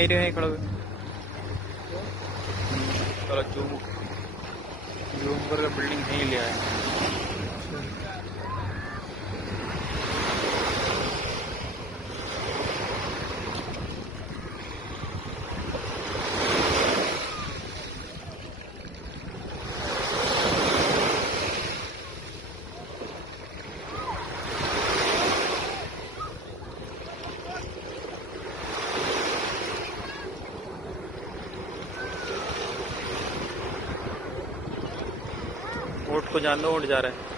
ಐದು ಕಳವು चलो जूम करके बिल्डिंग नहीं लिया है। ऊँट को जान दो, ऊँट जा रहा है।